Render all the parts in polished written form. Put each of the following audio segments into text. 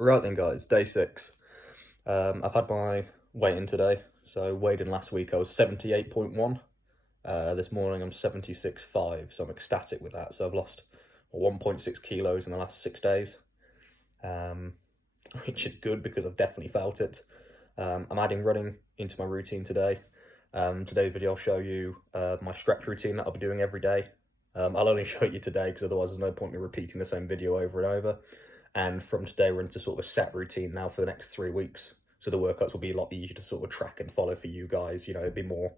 Right then guys, day 6. I've had my weigh in today, so weighed in last week I was 78.1. This morning I'm 76.5, so I'm ecstatic with that. So I've lost 1.6 kilos in the last 6 days, which is good because I've definitely felt it. I'm adding running into my routine today. Today's video I'll show you my stretch routine that I'll be doing every day. I'll only show you today because otherwise there's no point in me repeating the same video over and over. And from today, we're into sort of a set routine now for the next 3 weeks. So the workouts will be a lot easier to sort of track and follow for you guys. You know, it'd be more,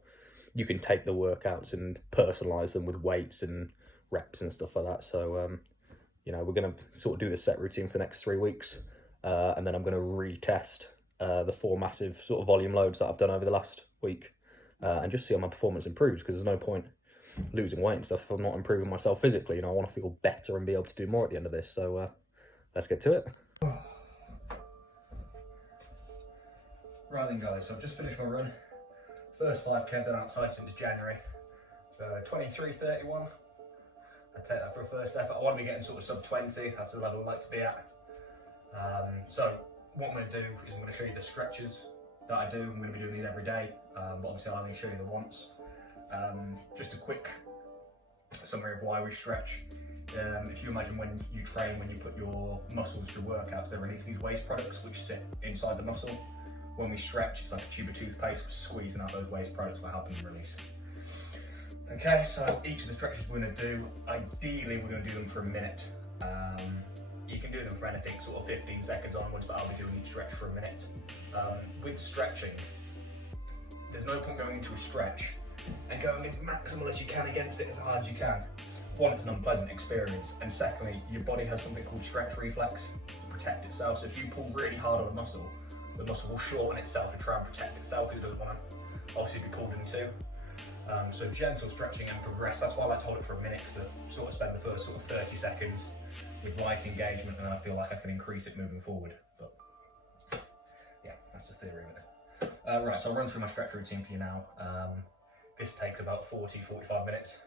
you can take the workouts and personalize them with weights and reps and stuff like that. So, you know, we're going to sort of do the set routine for the next 3 weeks. And then I'm going to retest the 4 massive sort of volume loads that I've done over the last week and just see how my performance improves, because there's no point losing weight and stuff if I'm not improving myself physically. You know, I want to feel better and be able to do more at the end of this. So, let's get to it. Right then guys, so I've just finished my run. First 5k done outside since January. So 23.31. I take that for a first effort. I want to be getting sort of sub 20, that's the level I like to be at. So what I'm going to do is I'm going to show you the stretches that I do. I'm going to be doing these every day, but obviously I'll only show you them once. Just a quick summary of why we stretch. If you imagine when you train, when you put your muscles through workouts, they release these waste products which sit inside the muscle. When we stretch, it's like a tube of toothpaste, we're squeezing out those waste products, we're helping them release. Okay, so each of the stretches we're going to do, ideally we're going to do them for a minute. You can do them for anything, sort of 15 seconds onwards, but I'll be doing each stretch for a minute. With stretching, there's no point going into a stretch and going as maximal as you can against it, as hard as you can. One, it's an unpleasant experience, and secondly, your body has something called stretch reflex to protect itself. So if you pull really hard on a muscle, the muscle will shorten itself and try and protect itself because it doesn't want to obviously be pulled in two. So gentle stretching and progress. That's why I like to hold it for a minute, because I sort of spend the first sort of 30 seconds with light engagement, and then I feel like I can increase it moving forward. But yeah, that's the theory of it. Right, so I'll run through my stretch routine for you now. This takes about 40-45 minutes.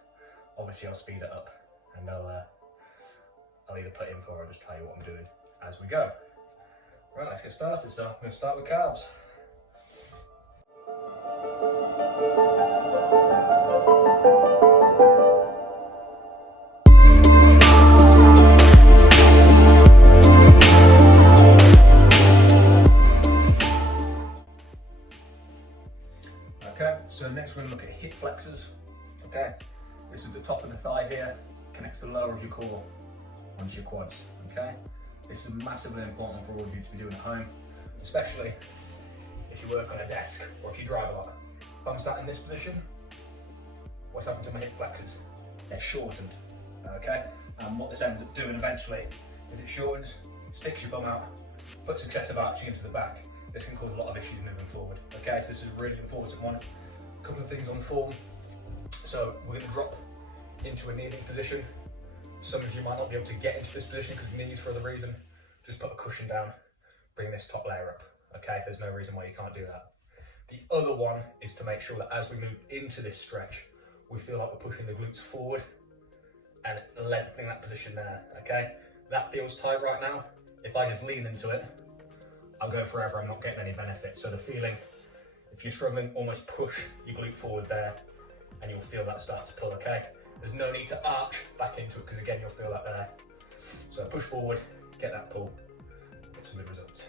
Obviously I'll speed it up, and I'll either put info or just tell you what I'm doing as we go. Right, let's get started. So I'm going to start with calves. Okay, so next we're going to look at hip flexors. Okay. This is the top of the thigh here, connects the lower of your core onto your quads, okay? This is massively important for all of you to be doing at home, especially if you work on a desk or if you drive a lot. If I'm sat in this position, what's happened to my hip flexors? They're shortened, okay? And what this ends up doing eventually is it shortens, sticks your bum out, puts excessive arching into the back. This can cause a lot of issues moving forward, okay? So this is a really important one. A couple of things on form. So we're going to drop into a kneeling position. Some of you might not be able to get into this position because of knees for other reason. Just put a cushion down, bring this top layer up, okay? There's no reason why you can't do that. The other one is to make sure that as we move into this stretch, we feel like we're pushing the glutes forward and lengthening that position there, okay? That feels tight right now. If I just lean into it, I'll go forever, I'm not getting any benefit. So the feeling, if you're struggling, almost push your glute forward there, and you'll feel that start to pull, okay? There's no need to arch back into it, because again, you'll feel that there. So push forward, get that pull, get some good results.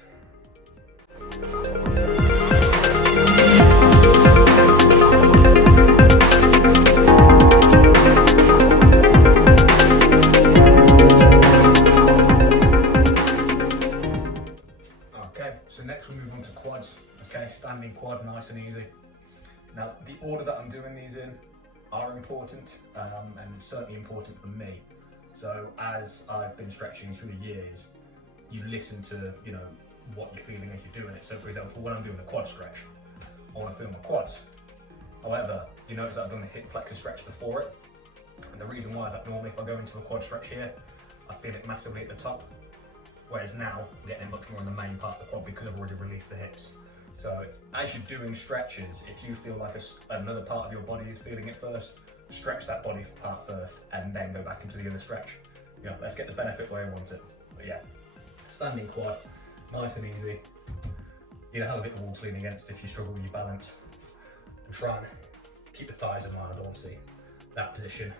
Okay, so next we'll move on to quads, okay? Standing quad, nice and easy. Now, the order that I'm doing these in are important, and certainly important for me. So as I've been stretching through the years, you listen to, you know, what you're feeling as you're doing it. So for example, when I'm doing a quad stretch, I want to feel my quads. However, you notice that I've done the hip flexor stretch before it. And the reason why is that normally if I go into a quad stretch here, I feel it massively at the top. Whereas now, I'm getting it much more in the main part of the quad because I've already released the hips. So as you're doing stretches, if you feel like another part of your body is feeling it first, stretch that body part first and then go back into the other stretch. You know, let's get the benefit where I want it. But yeah, standing quad, nice and easy. You know, have a bit of wall to lean against if you struggle with your balance, and try and keep the thighs in line. I don't want to see that position.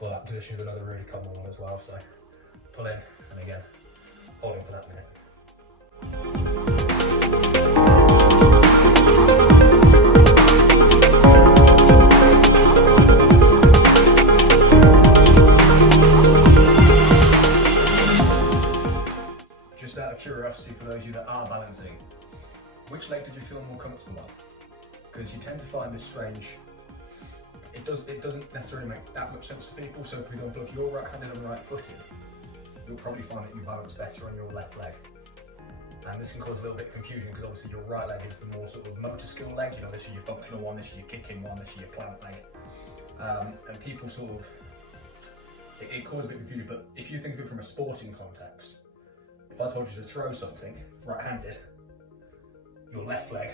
Well, that position is another really common one as well. So pull in, and again, hold in for that minute. Just out of curiosity, for those of you that are balancing, which leg did you feel more comfortable on? Because you tend to find this strange, it doesn't necessarily make that much sense to people. So for example, if you're right-handed and right-footed, you'll probably find that you balance better on your left leg. And this can cause a little bit of confusion because obviously your right leg is the more sort of motor skill leg. You know, this is your functional one, this is your kicking one, this is your plant leg. And people sort of, it causes a bit of confusion, but if you think of it from a sporting context, if I told you to throw something right-handed, your left leg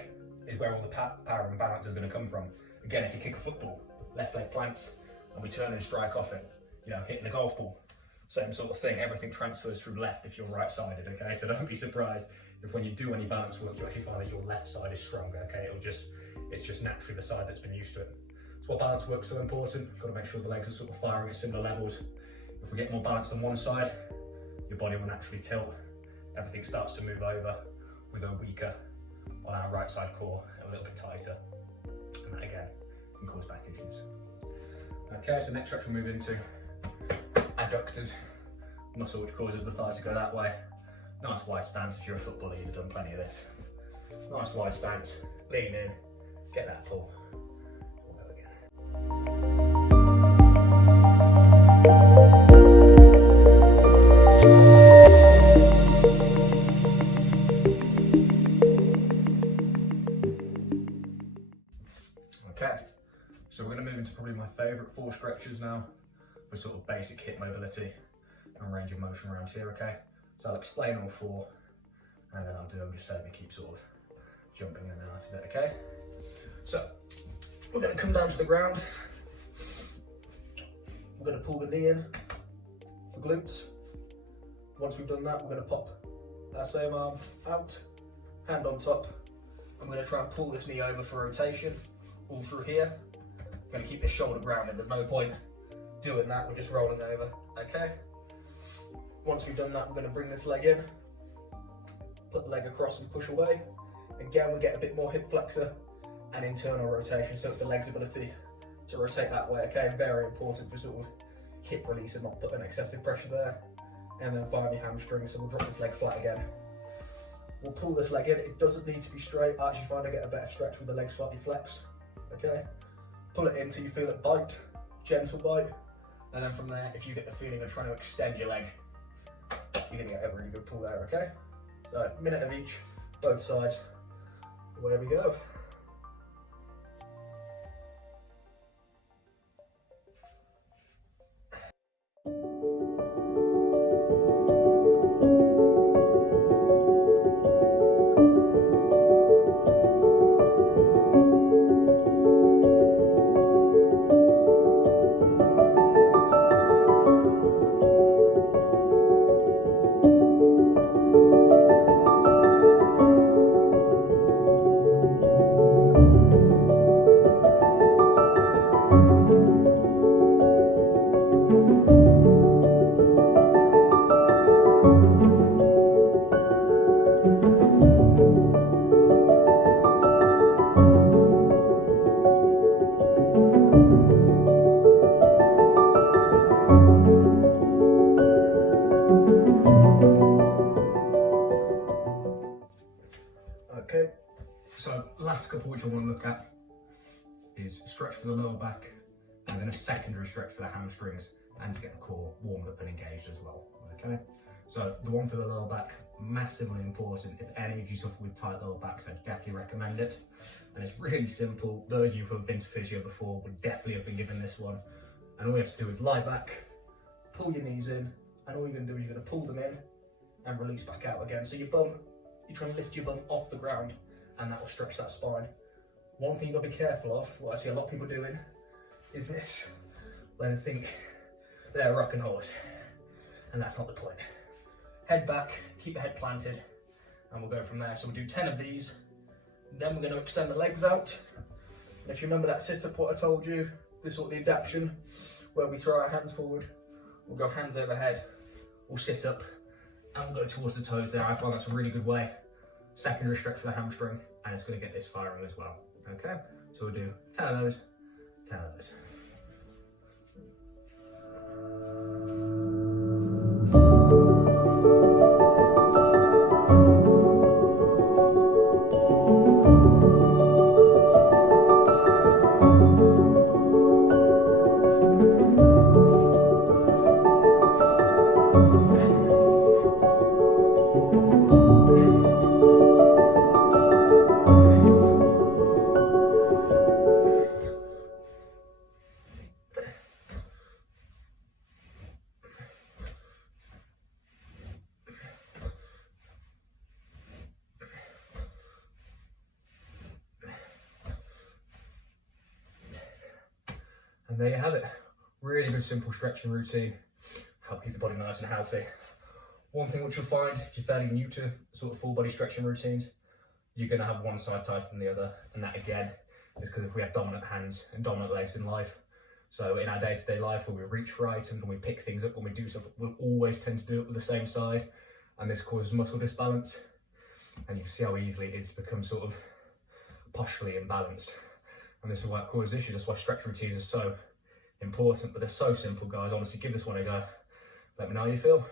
is where all the power and balance is going to come from. Again, if you kick a football, left leg plants, and we turn and strike off it, you know, hitting the golf ball, same sort of thing. Everything transfers from left if you're right-sided, okay? So don't be surprised if when you do any balance work, you actually find that your left side is stronger, okay? It's just naturally the side that's been used to it. That's why balance work's so important. Got to make sure the legs are sort of firing at similar levels. If we get more balance on one side, your body will naturally tilt. Everything starts to move over. We go weaker on our right side core, and a little bit tighter. And that again can cause back issues. Okay, so next stretch we'll move into adductors, muscle which causes the thighs to go that way. Nice wide stance. If you're a footballer, you've done plenty of this. Nice wide stance, lean in, get that pull. We'll go again. Okay, so we're going to move into probably my favourite 4 stretches now for sort of basic hip mobility and range of motion around here, okay? So I'll explain all 4 and then I'll do them just so we keep sort of jumping in and out of it, okay? So we're going to come down to the ground. We're going to pull the knee in for glutes. Once we've done that, we're going to pop that same arm out, hand on top. I'm going to try and pull this knee over for rotation all through here. I'm going to keep this shoulder grounded. There's no point doing that, we're just rolling over, okay? Once we've done that, we're going to bring this leg in, put the leg across and push away. Again, we get a bit more hip flexor and internal rotation, so it's the leg's ability to rotate that way, okay? Very important for sort of hip release and not putting excessive pressure there. And then finally hamstring, so we'll drop this leg flat again. We'll pull this leg in, it doesn't need to be straight. I actually find I get a better stretch with the leg slightly flexed, okay? Pull it in till you feel it bite, gentle bite. And then from there, if you get the feeling of trying to extend your leg, you're gonna get a really good pull there, okay? So, minute of each, both sides. Away we go. Okay, so last couple which I want to look at is stretch for the lower back and then a secondary stretch for the hamstrings and to get the core warmed up and engaged as well, okay? So the one for the lower back, massively important. If any of you suffer with tight lower backs, I definitely recommend it. And it's really simple. Those of you who have been to physio before would definitely have been given this one. And all you have to do is lie back, pull your knees in, and all you're going to do is you're going to pull them in and release back out again. So your bum, you're trying to lift your bum off the ground and that will stretch that spine. One thing you've got to be careful of, what I see a lot of people doing, is this, when they think they're a rocking horse, and that's not the point. Head back, keep the head planted, and we'll go from there. So we'll do 10 of these, then we're going to extend the legs out. And if you remember that sit-up, what I told you, this sort of the adaptation, where we throw our hands forward, we'll go hands overhead, we'll sit up, and we'll go towards the toes there. I find that's a really good way. Secondary stretch for the hamstring, and it's going to get this firing as well. Okay, so we'll do 10 of those, 10 of those. And there you have it. Really good simple stretching routine. Help keep the body nice and healthy. One thing which you'll find if you're fairly new to sort of full body stretching routines, you're going to have one side tighter than the other. And that again is because if we have dominant hands and dominant legs in life. So in our day-to-day life, when we reach for items, when we pick things up, when we do stuff, we'll always tend to do it with the same side. And this causes muscle disbalance. And you can see how easily it is to become sort of posturally imbalanced. And this is why it causes issues. That's why stretch routines are so important, but they're so simple, guys. Honestly, give this one a go. Let me know how you feel.